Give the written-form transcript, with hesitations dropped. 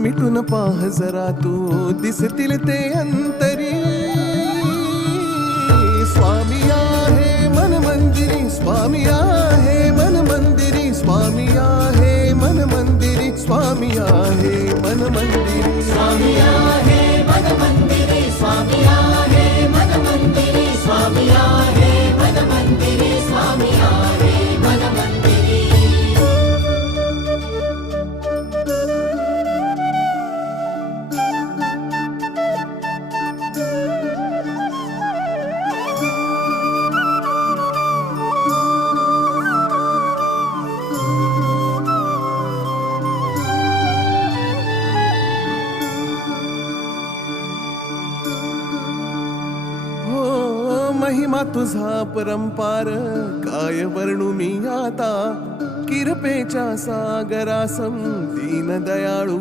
मिटून पाह जरा तू, दिसतील ते अंतरी. स्वामी आहे मन मंदिरी, स्वामी आहे मन मंदिरी, स्वामी आहे मन मंदिरी, स्वामी आहे मन मंदिरी. स्वामी आहे मन मंदिरी, स्वामी आहे मन मंदिरी, स्वामी आहे मन मंदिरी, स्वामी आहे मन मंदिरी. महिमा तुझा परंपार, काय वर्णू मी आता. किरपेच्या सागरासम दीन दयाळू